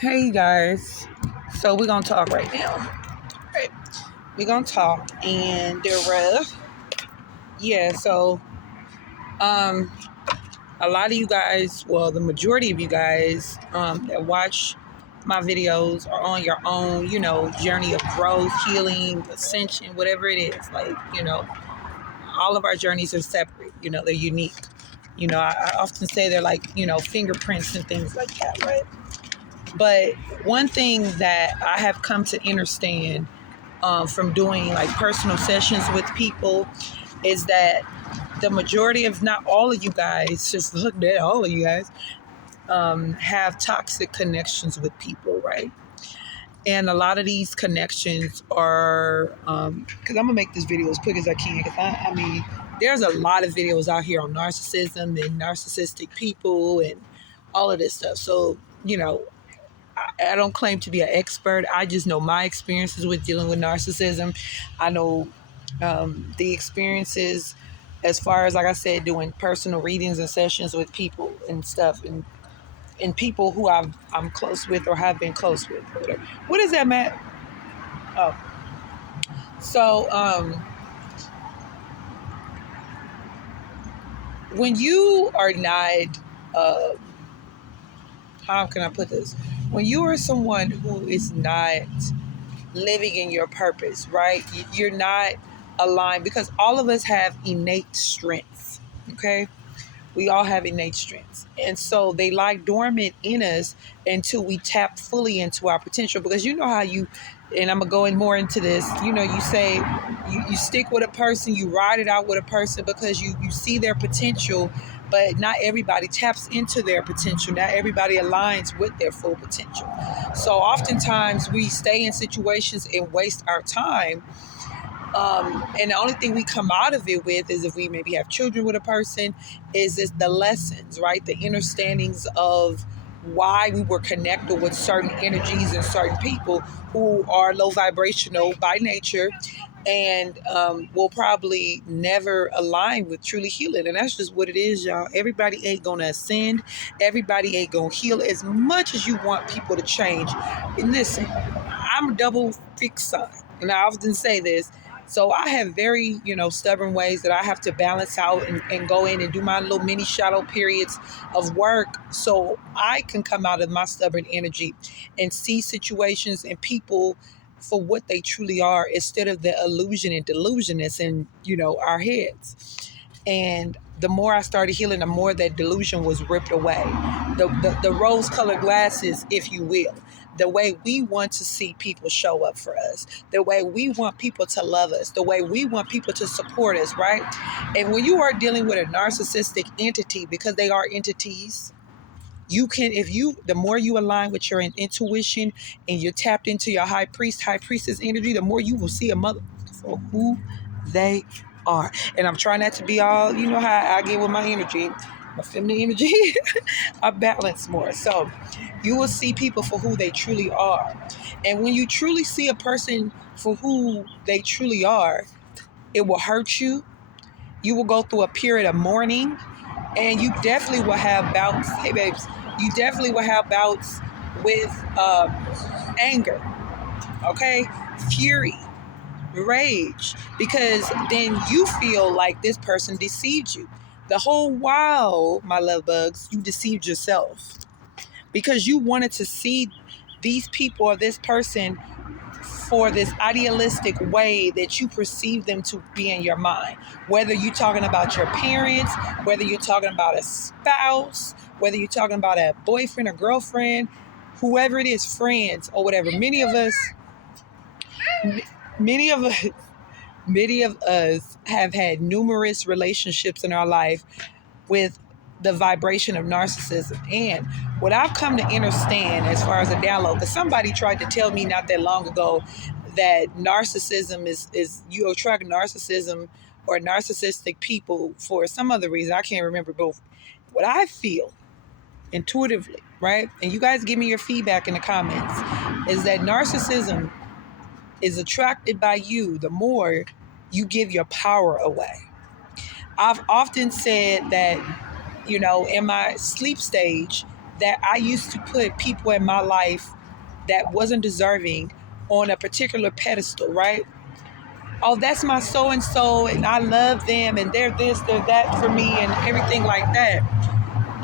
Hey guys, so we're gonna talk right now. Right, we're gonna talk, and yeah. So, um, a lot of you guys, well, the majority of you guys, that watch my videos are on your own, journey of growth, healing, ascension, whatever it is. Like, all of our journeys are separate. They're unique. I often say they're like, fingerprints and things like that, right? But one thing that I have come to understand from doing like personal sessions with people is that the majority of not all of you guys, just look at all of you guys, have toxic connections with people, right? And a lot of these connections are, because I'm gonna make this video as quick as I can, because I mean, there's a lot of videos out here on narcissism and narcissistic people and all of this stuff. So, I don't claim to be an expert. I just know my experiences with dealing with narcissism. I know the experiences as far as, like I said, doing personal readings and sessions with people and stuff, and people who I'm close with or have been close with. Or whatever. What is that, Matt? Oh, so when you are not, uh, how can I put this? When you are someone who is not living in your purpose, right? You're not aligned, because all of us have innate strengths, okay? We all have innate strengths. And so they lie dormant in us until we tap fully into our potential. Because you know how you, and I'm going to go in more into this, you say you stick with a person, you ride it out with a person because you see their potential, but not everybody taps into their potential. Not everybody aligns with their full potential. So oftentimes we stay in situations and waste our time, and the only thing we come out of it with is, if we maybe have children with a person, is this, the lessons, right? The understandings of why we were connected with certain energies and certain people who are low vibrational by nature, and will probably never align with truly healing. And that's just what it is, y'all. Everybody ain't gonna ascend. Everybody ain't gonna heal as much as you want people to change. And listen, I'm a double fixed sign, and I often say this. So I have very, stubborn ways that I have to balance out and go in and do my little mini shadow periods of work, so I can come out of my stubborn energy and see situations and people for what they truly are, instead of the illusion and delusion that's in, our heads. And the more I started healing, the more that delusion was ripped away. The rose-colored glasses, if you will. The way we want to see people show up for us. The way we want people to love us. The way we want people to support us, right? And when you are dealing with a narcissistic entity, because they are entities, you can, the more you align with your intuition and you're tapped into your high priestess energy, the more you will see a mother for who they are. And I'm trying not to be all, how I get with my energy, my feminine energy. I balance more. So you will see people for who they truly are. And when you truly see a person for who they truly are, it will hurt you. You will go through a period of mourning, and you definitely will have bouts. Hey, babes, you definitely will have bouts with anger, okay, fury, rage, because then you feel like this person deceived you. The whole while, my love bugs, you deceived yourself, because you wanted to see these people or this person for this idealistic way that you perceive them to be in your mind. Whether you're talking about your parents, whether you're talking about a spouse, whether you're talking about a boyfriend or girlfriend, whoever it is, friends or whatever. Many of us, many of us have had numerous relationships in our life with the vibration of narcissism. And what I've come to understand, as far as a download, because somebody tried to tell me not that long ago that narcissism is you attract narcissism or narcissistic people for some other reason. I can't remember both. What I feel intuitively, right? And you guys give me your feedback in the comments, is that narcissism is attracted by you the more you give your power away. I've often said that, in my sleep stage, that I used to put people in my life that wasn't deserving on a particular pedestal, right? Oh, that's my so and so, and I love them, and they're this, they're that for me, and everything like that.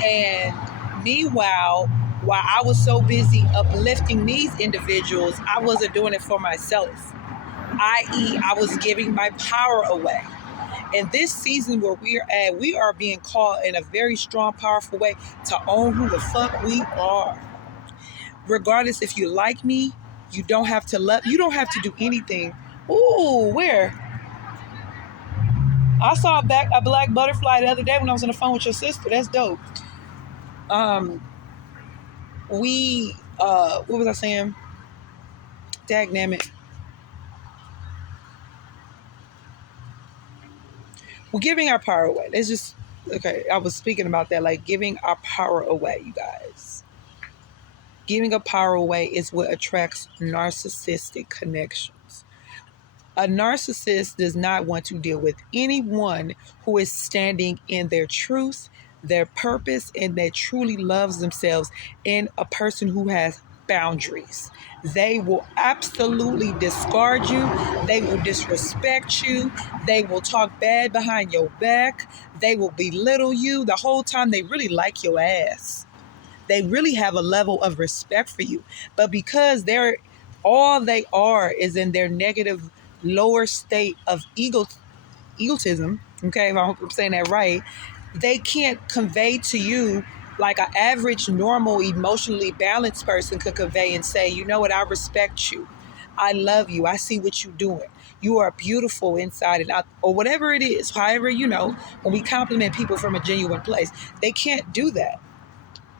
And meanwhile, while I was so busy uplifting these individuals, I wasn't doing it for myself, i.e., I was giving my power away. In this season where we're at, we are being called in a very strong, powerful way to own who the fuck we are. Regardless if you like me, you don't have to love, you don't have to do anything. Ooh, where? I saw a black butterfly the other day when I was on the phone with your sister. That's dope. Um, what was I saying? Dagnammit. We're giving our power away. It's just, okay, I was speaking about that, like giving our power away, you guys. Giving a power away is what attracts narcissistic connections. A narcissist does not want to deal with anyone who is standing in their truth, their purpose, and that truly loves themselves, and a person who has boundaries. They will absolutely discard you. They will disrespect you. They will talk bad behind your back. They will belittle you the whole time. They really like your ass. They really have a level of respect for you. But because they're all they are is in their negative lower state of egotism, okay, if I'm saying that right, they can't convey to you like an average, normal, emotionally balanced person could convey and say, you know what, I respect you. I love you. I see what you're doing. You are beautiful inside and out, or whatever it is. However, when we compliment people from a genuine place, they can't do that.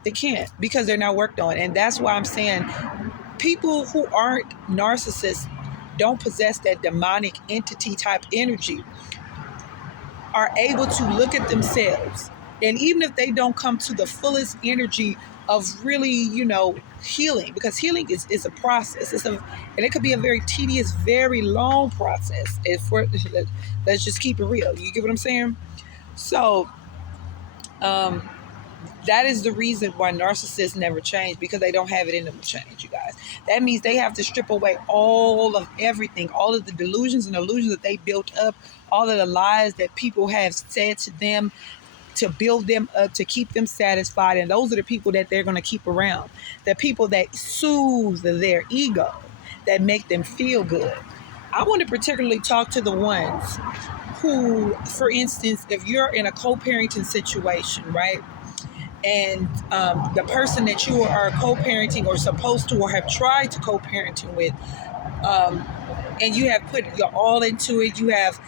They can't because they're not worked on. And that's why I'm saying people who aren't narcissists don't possess that demonic entity type energy are able to look at themselves. And even if they don't come to the fullest energy of really, healing, because healing is a process. And it could be a very tedious, very long process. Let's just keep it real. You get what I'm saying? So, um, that is the reason why narcissists never change, because they don't have it in them to change, you guys. That means they have to strip away all of everything, all of the delusions and illusions that they built up, all of the lies that people have said to them to build them up, to keep them satisfied. And those are the people that they're going to keep around. The people that soothe their ego, that make them feel good. I want to particularly talk to the ones who, for instance, if you're in a co-parenting situation, right? And the person that you are co-parenting or supposed to or have tried to co-parenting with, um, and you have put your all into it, you have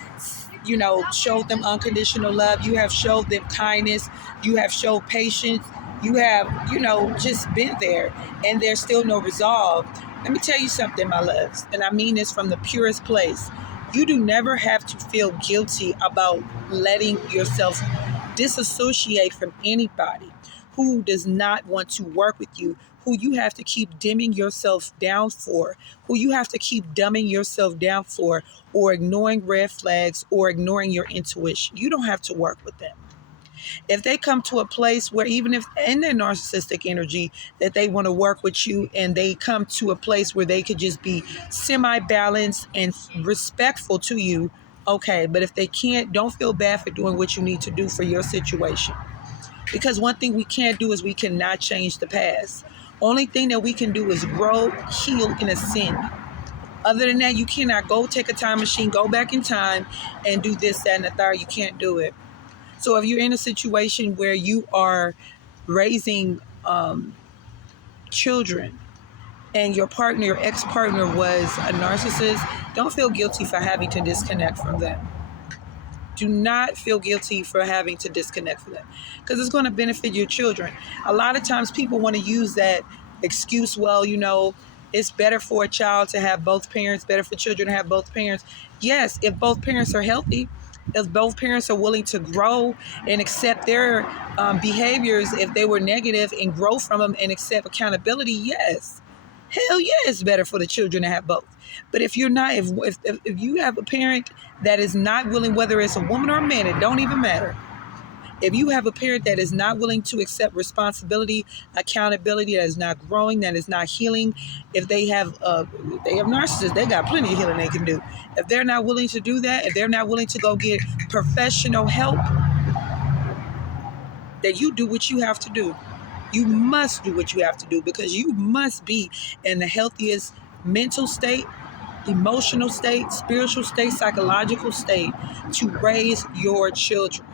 showed them unconditional love, you have showed them kindness, you have showed patience, you have just been there, and there's still no resolve. Let me tell you something, my loves, and I mean this from the purest place. You do never have to feel guilty about letting yourself disassociate from anybody who does not want to work with you, who you have to keep dimming yourself down for, who you have to keep dumbing yourself down for, or ignoring red flags or ignoring your intuition. You don't have to work with them. If they come to a place where, even if in their narcissistic energy, that they want to work with you, and they come to a place where they could just be semi-balanced and respectful to you, okay. But if they can't, don't feel bad for doing what you need to do for your situation. Because one thing we can't do is we cannot change the past. Only thing that we can do is grow, heal, and ascend. Other than that, you cannot go take a time machine, go back in time, and do this, that, and the third. You can't do it. So if you're in a situation where you are raising children, and your partner, your ex-partner, was a narcissist, don't feel guilty for having to disconnect from them. Do not feel guilty for having to disconnect from them, because it's going to benefit your children. A lot of times people want to use that excuse, well, it's better for a child to have both parents, better for children to have both parents. Yes, if both parents are healthy, if both parents are willing to grow and accept their behaviors, if they were negative, and grow from them and accept accountability, yes. Hell yeah, it's better for the children to have both. But if you're not, if you have a parent that is not willing, whether it's a woman or a man, it don't even matter. If you have a parent that is not willing to accept responsibility, accountability, that is not growing, that is not healing, if they have narcissists, they got plenty of healing they can do. If they're not willing to do that, if they're not willing to go get professional help, then you do what you have to do. You must do what you have to do, because you must be in the healthiest mental state, emotional state, spiritual state, psychological state to raise your children.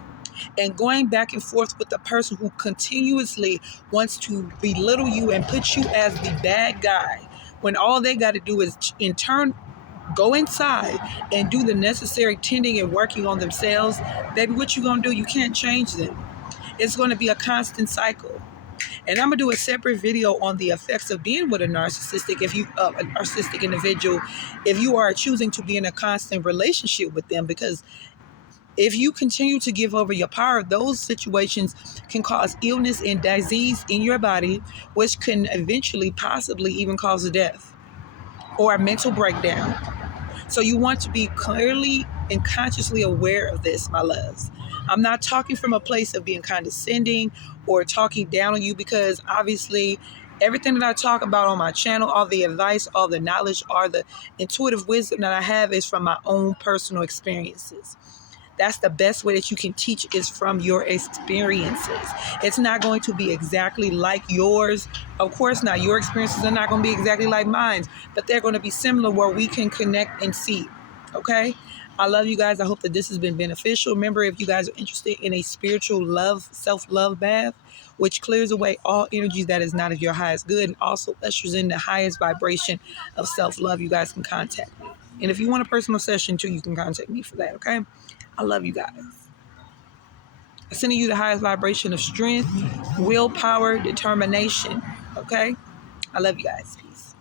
And going back and forth with the person who continuously wants to belittle you and put you as the bad guy, when all they got to do is in turn go inside and do the necessary tending and working on themselves, baby, what you gonna do? You can't change them. It's going to be a constant cycle. And I'm gonna do a separate video on the effects of being with a narcissistic, a narcissistic individual, if you are choosing to be in a constant relationship with them, because if you continue to give over your power, those situations can cause illness and disease in your body, which can eventually, possibly even cause a death or a mental breakdown. So you want to be clearly and consciously aware of this, my loves. I'm not talking from a place of being condescending or talking down on you, because obviously everything that I talk about on my channel, all the advice, all the knowledge, all the intuitive wisdom that I have is from my own personal experiences. That's the best way that you can teach, is from your experiences. It's not going to be exactly like yours. Of course not. Your experiences are not going to be exactly like mine, but they're going to be similar where we can connect and see. Okay? I love you guys. I hope that this has been beneficial. Remember, if you guys are interested in a spiritual love, self-love bath, which clears away all energy that is not of your highest good and also ushers in the highest vibration of self-love, you guys can contact me. And if you want a personal session too, you can contact me for that, okay? I love you guys. I'm sending you the highest vibration of strength, willpower, determination. Okay? I love you guys. Peace.